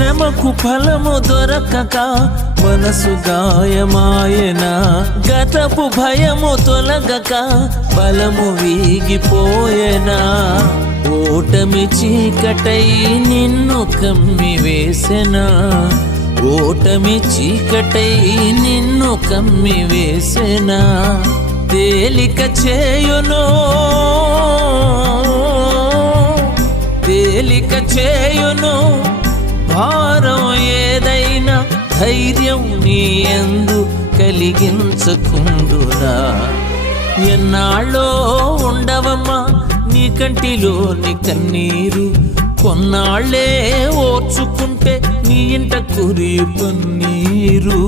శ్రమకు ఫలము దొరకక మనసు గాయమాయన, గతపు భయము తొలగక బలము వీగిపోయేనా. ఓటమి చీకటై నిన్ను కమ్మి వేసెనా, ఓటమి చీకటై నిన్ను కమ్మి వేసెనా. తేలిక చేయును, తేలిక చేయును భారం ఏదైనా, ధైర్యం నీ యందు కలిగించకుండునా. ఎన్నాళ్ళో ఉండవమ్మా నీ కంటిలోని కన్నీరు, కొన్నాళ్ళే ఓర్చుకుంటే నీ ఇంట కురి పన్నీరు.